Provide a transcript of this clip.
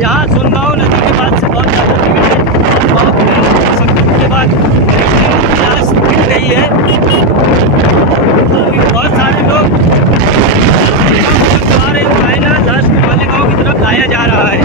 यहाँ सुनगांव नदी के बाद से बहुत ज़्यादा भीड़ है और बहुत संकट के बाद प्यास मिल रही है। अभी बहुत सारे लोग आ रहे हैं, लास्ट मालेगांव की तरफ लाया जा रहा है।